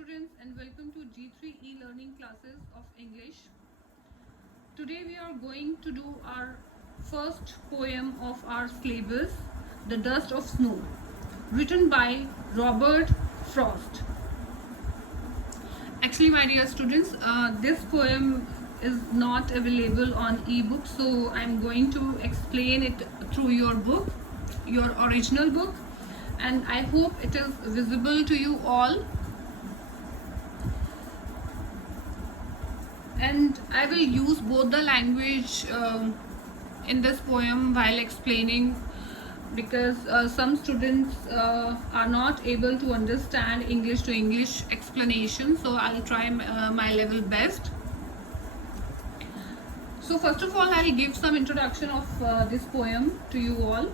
students, and welcome to G3 e-learning classes of English. Today we are going to do our first poem of our syllabus, The Dust of Snow, written by Robert Frost. Actually, my dear students, this poem is not available on ebook, so I'm going to explain it through your book, your original book, and I hope it is visible to you all. And I will use both the language in this poem while explaining, because some students are not able to understand English to English explanation, so I'll try my level best. So first of all, I'll give some introduction of this poem to you all.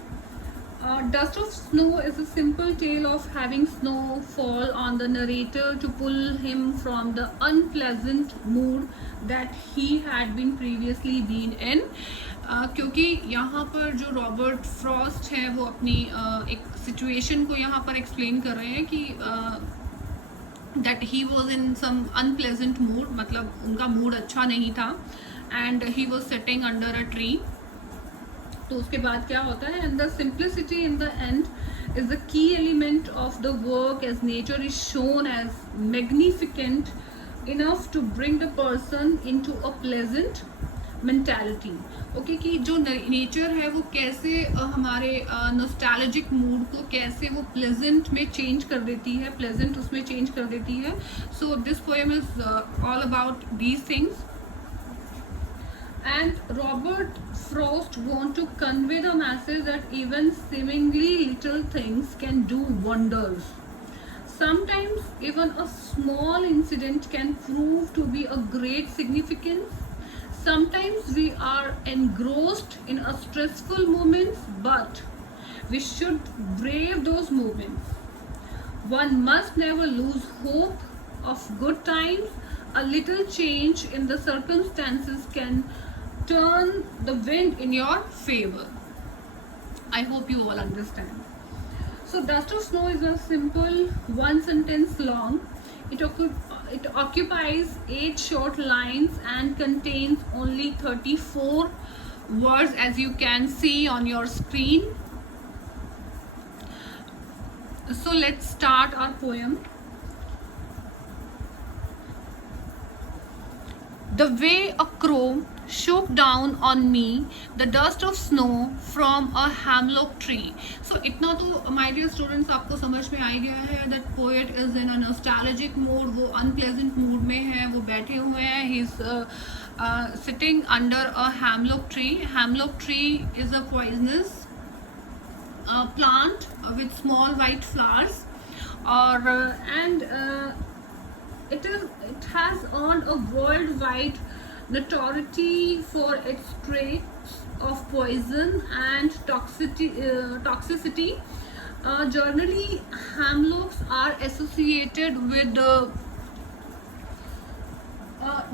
Dust of Snow is a simple tale of having snow fall on the narrator to pull him from the unpleasant mood that he had been previously been in. क्योंकि यहाँ पर जो Robert Frost है वो अपनी एक situation को यहाँ पर एक्सप्लेन कर रहे हैं कि that he was in some unpleasant mood, मतलब उनका मूड अच्छा नहीं था, and he was sitting under a tree. तो उसके बाद क्या होता है, and the simplicity in the end is the key element of the work, as nature is shown as magnificent enough to bring the person into a pleasant mentality. Okay कि जो nature है वो कैसे हमारे नॉस्टैल्जिक मूड को कैसे वो pleasant में चेंज कर देती है, प्लेजेंट उसमें चेंज कर देती है. So this poem is all about these things. And Robert Frost want to convey the message that even seemingly little things can do wonders. Sometimes even a small incident can prove to be a great significance. Sometimes we are engrossed in a stressful moments, but we should brave those moments. One must never lose hope of good times. A little change in the circumstances can turn the wind in your favor. I hope you all understand. So Dust of Snow is a simple one sentence long. It occupies 8 short lines and contains only 34 words, as you can see on your screen. So let's start our poem. The way a crow shook down on me the dust of snow from a hemlock tree. So इतना तो my dear students आपको समझ में आ गया है that poet is in a nostalgic mood, वो unpleasant mood में है, वो बैठे हुए हैं, he's sitting under a hemlock tree. Hemlock tree is a poisonous plant with small white flowers, or it has earned a worldwide notoriety for its traits of poison and toxicity. Generally, hemlocks are associated with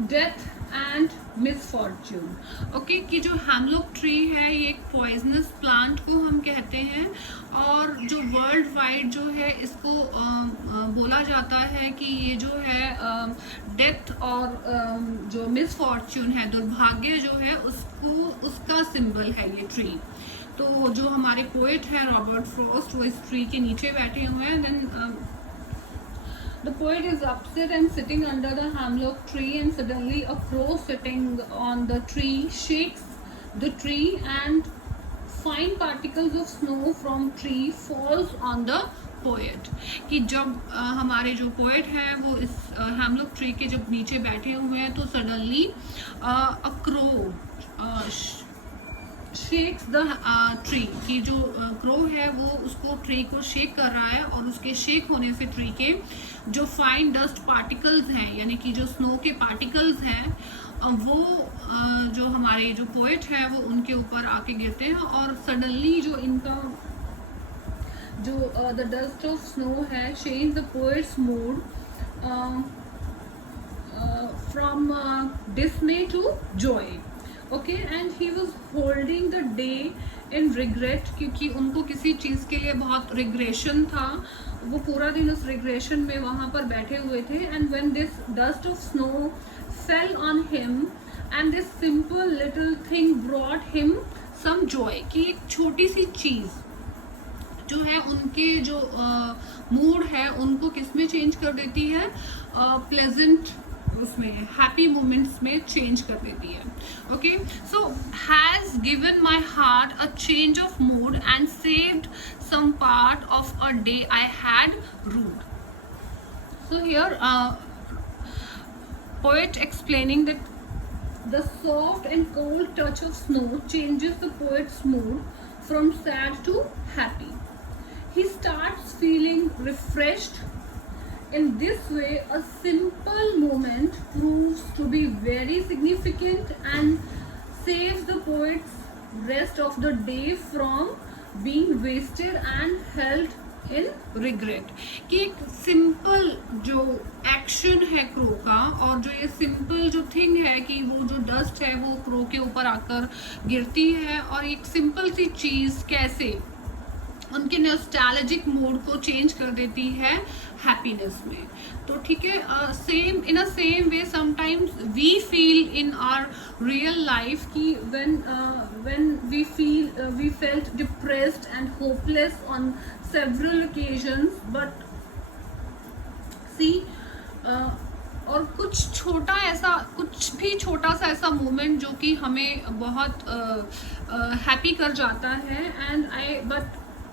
death and misfortune. Okay कि जो hemlock tree है ये एक poisonous plant को हम कहते हैं, और जो वर्ल्ड वाइड जो है इसको बोला जाता है कि ये जो है डेथ और जो मिसफॉर्च्यून है, दुर्भाग्य जो है, उसका सिंबल है ये ट्री. तो जो हमारे पोएट है रॉबर्ट फ्रॉस्ट वो इस ट्री के नीचे बैठे हुए हैं. Then the poet is upset and sitting under the hemlock tree, and suddenly a crow sitting on the tree shakes the tree and fine particles of snow from tree falls on the poet. कि जब हमारे जो poet है वो इस hemlock tree के जब नीचे बैठे हुए हैं तो suddenly a crow shakes the tree कि जो क्रो है वो उसको ट्री को शेक कर रहा है, और उसके शेक होने से ट्री के जो फाइन डस्ट पार्टिकल्स हैं, यानी कि जो स्नो के पार्टिकल्स हैं, वो जो हमारे जो पोएट है वो उनके ऊपर आके गिरते हैं, और सडनली जो इनका जो द डस्ट ऑफ स्नो है change the poet's mood from dismay to joy. Okay, and he was holding the day in regret, क्योंकि उनको किसी चीज़ के लिए बहुत रिग्रेशन था, वो पूरा दिन उस रिग्रेशन में वहाँ पर बैठे हुए थे. And when this dust of snow fell on him and this simple little thing brought him some joy, कि एक छोटी सी चीज़ जो है उनके जो मूड है उनको किस में चेंज कर देती है, प्लेजेंट उसमें, हैप्पी मोमेंट्स में चेंज कर देती है. Okay, so has given my heart a change of mood and saved some part of a day I had rued. So here poet explaining that the soft and cold touch of snow changes the poet's mood from sad to happy. He starts feeling refreshed. In this way, a simple moment proves to be very significant and saves the poet's rest of the day from being wasted and held in regret. कि एक simple जो action है crow का, और जो ये simple जो thing है कि वो जो डस्ट है वो क्रो के ऊपर आकर गिरती है, और एक सिंपल सी चीज़ कैसे उनके नॉस्टैल्जिक मूड को चेंज कर देती है हैप्पीनेस में. तो ठीक है, same in a same way sometimes we feel in our real life कि when we felt depressed and hopeless on several occasions, but see और कुछ छोटा ऐसा, कुछ भी छोटा सा ऐसा मोमेंट जो कि हमें बहुत हैप्पी कर जाता है. And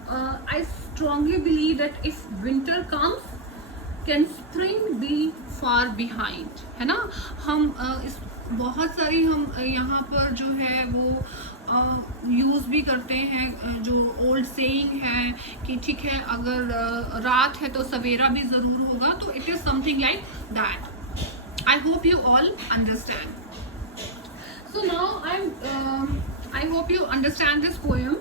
I strongly believe that if winter comes, can spring be far behind, है ना. हम इस बहुत सारी हम यहाँ पर जो है वो यूज़ भी करते हैं, जो ओल्ड सेइंग है कि ठीक है अगर रात है तो सवेरा भी ज़रूर होगा. तो it is something like that. I hope you all understand. So now I hope you understand this poem.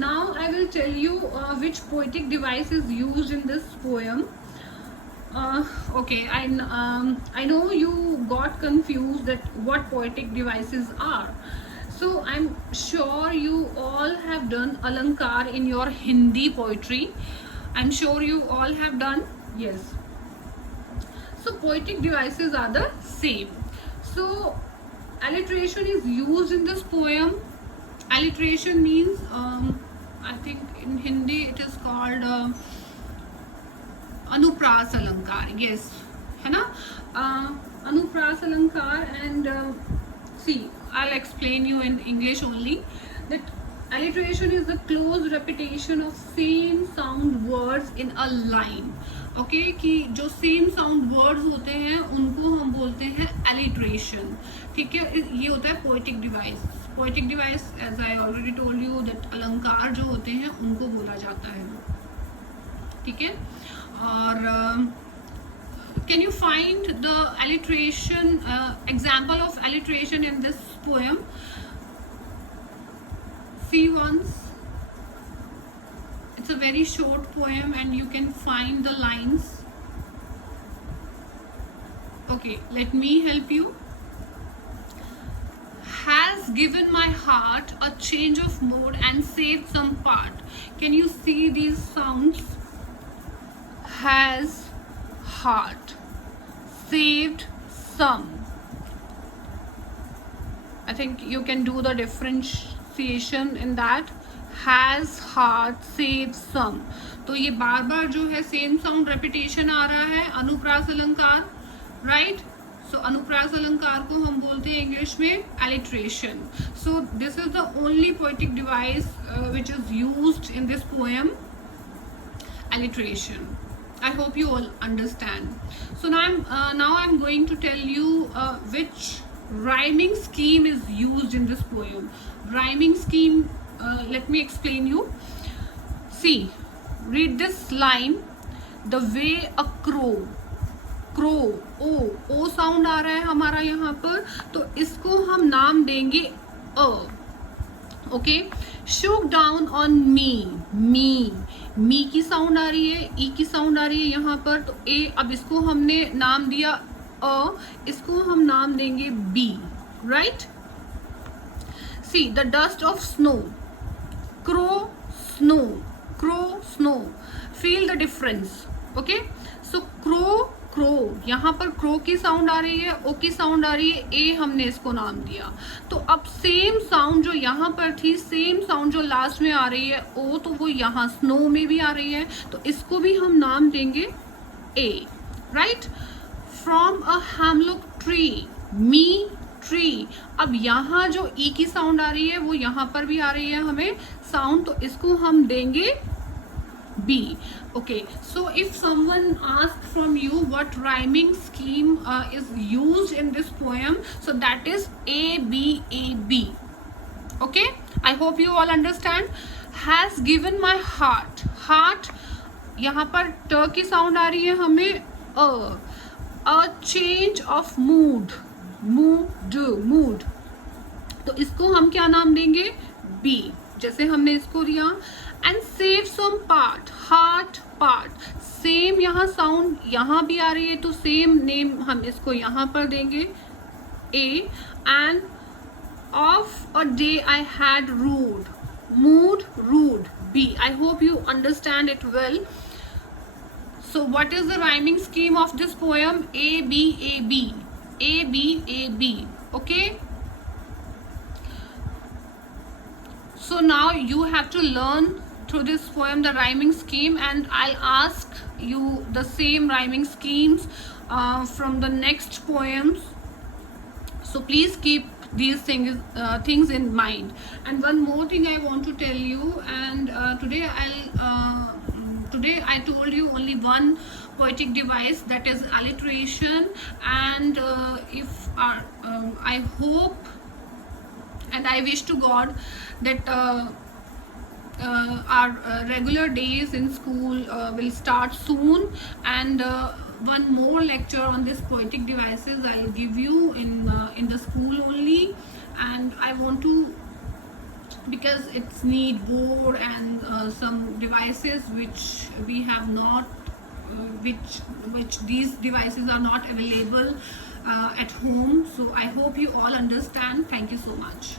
Now I will tell you which poetic device is used in this poem. Okay, I know you got confused that what poetic devices are. So I'm sure you all have done alankar in your Hindi poetry. I'm sure you all have done. Yes. So poetic devices are the same. So alliteration is used in this poem. Alliteration means I think in Hindi it is called anupras alankar. Yes, है ना, anupras alankar. And see, I'll explain you in English only that alliteration is the close repetition of same sound words in a line. Okay, कि जो same sound words होते हैं उनको हम बोलते हैं एलिट्रेशन. ठीक है, ये होता है poetic device. Poetic device as I already told you that अलंकार जो होते हैं उनको बोला जाता है. ठीक है, और can you find the alliteration example of alliteration in this poem? See once. It's a very short poem and you can find the lines. Okay, let me help you. Has given my heart a change of mood and saved some part. Can you see these sounds? Has, heart, saved some. I think you can do the differentiation in that. Has, heart, save, some. तो ये बार बार जो है same sound repetition आ रहा है. अनुप्रास अलंकार, right. सो अनुप्रास अलंकार को हम बोलते हैं इंग्लिश में alliteration. So this is the only poetic device which is used in this poem, alliteration. I hope you all understand. So now I'm going to tell you which rhyming scheme is used in this poem. Rhyming scheme, let me explain you. See, read this line. The way a crow, o sound आ रहा है हमारा यहाँ पर, तो इसको हम नाम देंगे अ. ओके, shook down on मी की साउंड आ रही है, ई की साउंड आ रही है यहाँ पर, तो ए. अब इसको हमने नाम दिया अ, इसको हम नाम देंगे B, right. C, the dust of snow, crow, snow, crow, snow. Feel the difference. Okay, so crow, crow, यहाँ पर क्रो की साउंड आ रही है, ओ की साउंड आ रही है, ए हमने इसको नाम दिया. तो अब सेम साउंड जो यहाँ पर थी, सेम साउंड जो लास्ट में आ रही है ओ, तो वो यहाँ स्नो में भी आ रही है, तो इसको भी हम नाम देंगे A. Right. From a hemlock tree, me tree. अब यहाँ जो ई की साउंड आ रही है वो यहाँ पर भी आ रही है हमें साउंड, तो इसको हम देंगे B. Okay, so if someone asks from you what rhyming scheme is used in this poem, so that is A B A B. Okay, I hope you all understand. Has given my heart, heart यहाँ पर ट की sound आ रही है हमें a change of mood, mood, तो इसको हम क्या नाम देंगे B, जैसे हमने इसको दिया. And save some part, heart, part, same यहाँ साउंड यहाँ भी आ रही है, तो सेम नेम हम इसको यहाँ पर देंगे A. End of a day I had rued, mood, rued, B. I hope you understand it well. So what is the rhyming scheme of this poem? A B A B, A B A B. Okay, so now you have to learn through this poem the rhyming scheme, and I'll ask you the same rhyming schemes from the next poems, so please keep these things in mind. And one more thing I want to tell you, and today I told you only one poetic device, that is alliteration. And if I hope and I wish to God that our regular days in school will start soon, and one more lecture on this poetic devices I'll give you in the school only. And I want to, because it's need board and some devices which we have not, which these devices are not available at home. So I hope you all understand. Thank you so much.